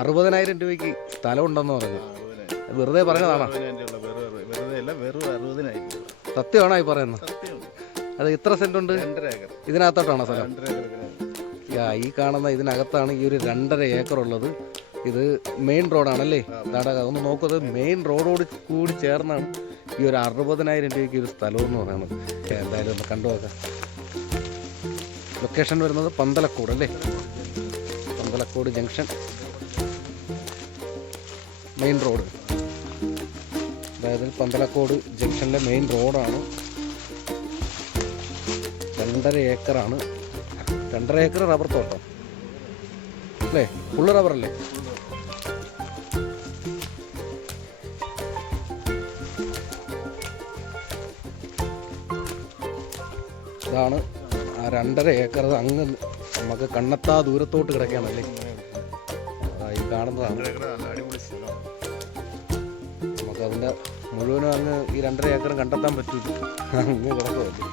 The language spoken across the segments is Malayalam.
അറുപതിനായിരം രൂപയ്ക്ക് സ്ഥലം ഉണ്ടെന്ന് പറഞ്ഞു വെറുതെ പറഞ്ഞതാണോ. സത്യമാണോ ഈ പറയുന്നത്? അത് എത്ര സെന്റ് ഉണ്ട്? ഇതിനകത്തോട്ടാണോ സ്ഥലം? ഈ കാണുന്ന ഇതിനകത്താണ് ഈ ഒരു രണ്ടര ഏക്കർ ഉള്ളത്. ഇത് മെയിൻ റോഡാണല്ലേ ദാടാ ഒന്ന് നോക്കുന്നത് മെയിൻ റോഡോട് കൂടി ചേർന്നാണ് ഈ ഒരു അറുപതിനായിരം രൂപയ്ക്ക് ഒരു സ്ഥലം എന്ന് പറയുന്നത് എന്തായാലും ഒന്ന് കണ്ടു നോക്കാം. ലൊക്കേഷൻ വരുന്നത് പന്തലക്കോട് അല്ലേ? പന്തലക്കോട് ജംഗ്ഷൻ മെയിൻ റോഡ് അതായത് പന്തലക്കോട് ജംഗ്ഷനിലെ മെയിൻ റോഡാണ് രണ്ടര ഏക്കറാണ്. രണ്ടര ഏക്കർ റബ്ബർ തോട്ടം. അല്ലേ? ഫുള്ള് റബ്ബർ അല്ലേ? ഇതാണ് ആ രണ്ടര ഏക്കർ അങ്ങ് നമുക്ക് കണ്ണെത്താ ദൂരത്തോട്ട് കിടക്കുകയാണല്ലേ ഈ കാണുന്നതാണ്. നമുക്ക് അതിന്റെ മുഴുവനും അങ്ങ് ഈ രണ്ടര ഏക്കർ കണ്ടെത്താൻ പറ്റൂ. അങ്ങ് കിടക്കുമല്ലേ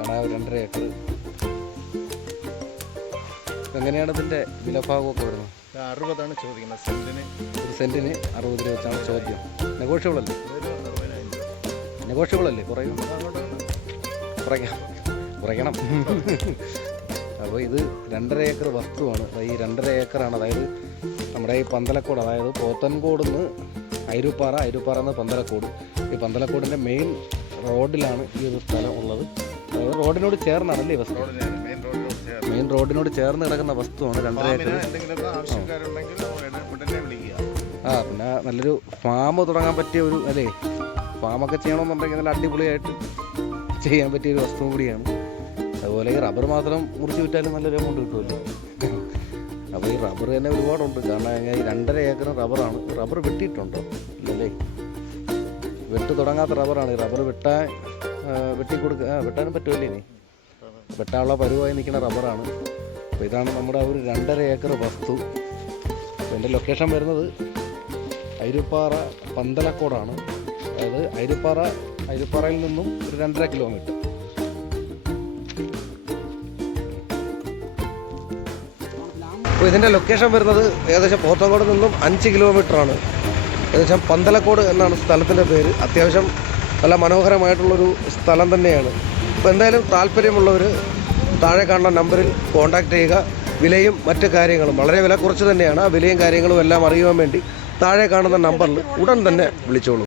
ആ രണ്ടര ഏക്കർ. എങ്ങനെയാണ് ഇതിന്റെ വിലഭാഗമൊക്കെ വരുന്നത്? അറുപതാണ് ചോദിക്കുന്നത് സെന്റിന്. ഒരു സെന്റിന് അറുപത് രൂപ വെച്ചാണ് ചോദ്യം. നെഗോഷ്യബിൾ അല്ലേ നെഗോഷ്യബിൾ അല്ലേ കുറയും. കുറയ്ക്കാം. കുറയ്ക്കണം. അപ്പോൾ ഇത് രണ്ടര ഏക്കർ വസ്തുവാണ്. ഈ രണ്ടര ഏക്കറാണ്. അതായത് നമ്മുടെ ഈ പന്തലക്കോട് അതായത് പോത്തൻകോട് നിന്ന് അരുപ്പാറ ഐരൂപ്പാറ എന്ന പന്തലക്കോട്. ഈ പന്തലക്കോടിന്റെ മെയിൻ റോഡിലാണ് ഈ ഒരു സ്ഥലം ഉള്ളത്. റോഡിനോട് ചേർന്നാണല്ലേ ഈ വസ്തു? മെയിൻ റോഡിനോട് ചേർന്ന് കിടക്കുന്ന വസ്തുവാണ് രണ്ടര ആ പിന്നെ നല്ലൊരു ഫാം തുടങ്ങാൻ പറ്റിയ ഒരു അല്ലേ? ഫാമൊക്കെ ചെയ്യണമെന്നുണ്ടെങ്കിൽ നല്ല അടിപൊളിയായിട്ട് ചെയ്യാൻ പറ്റിയ ഒരു വസ്തു കൂടിയാണ്. അതുപോലെ ഈ റബ്ബർ മാത്രം മുറിച്ച് വിറ്റാലും നല്ലൊരു എമൗണ്ട് കിട്ടുമല്ലോ. അപ്പോൾ ഈ റബ്ബർ തന്നെ ഒരുപാടുണ്ട്. കാരണം രണ്ടര ഏക്കർ റബ്ബറാണ്. റബ്ബർ വെട്ടിയിട്ടുണ്ടോ? ഇല്ലല്ലേ? വെട്ട് തുടങ്ങാത്ത റബ്ബറാണ്. ഈ റബ്ബർ വെട്ടാൻ വെട്ടി കൊടുക്കുക വെട്ടാനും പറ്റുമല്ലേ ഇനി? വെട്ടാനുള്ള പരുവായി നിൽക്കുന്ന റബ്ബറാണ്. അപ്പോൾ ഇതാണ് നമ്മുടെ ഒരു രണ്ടര ഏക്കർ വസ്തു. അപ്പോൾ എന്റെ ലൊക്കേഷൻ വരുന്നത് അരുപ്പാറ പന്തലക്കോടാണ്. അതായത് അരുപ്പാറ അരുപ്പാറയിൽ നിന്നും ഒരു രണ്ടര കിലോമീറ്റർ. അപ്പോൾ ഇതിന്റെ ലൊക്കേഷൻ വരുന്നത് ഏകദേശം പോത്തങ്കോട് നിന്നും അഞ്ച് കിലോമീറ്റർ ആണ്. ഏകദേശം പന്തലക്കോട് എന്നാണ് സ്ഥലത്തിന്റെ പേര്. അത്യാവശ്യം നല്ല മനോഹരമായിട്ടുള്ളൊരു സ്ഥലം തന്നെയാണ്. അപ്പോൾ എന്തായാലും താല്പര്യമുള്ളവർ താഴെ കാണുന്ന നമ്പറിൽ കോൺടാക്റ്റ് ചെയ്യുക. വിലയും മറ്റ് കാര്യങ്ങളും വളരെ വില കുറച്ച് തന്നെയാണ്. ആ വിലയും കാര്യങ്ങളും എല്ലാം അറിയുവാൻ വേണ്ടി താഴെ കാണുന്ന നമ്പറിൽ ഉടൻ തന്നെ വിളിച്ചോളൂ.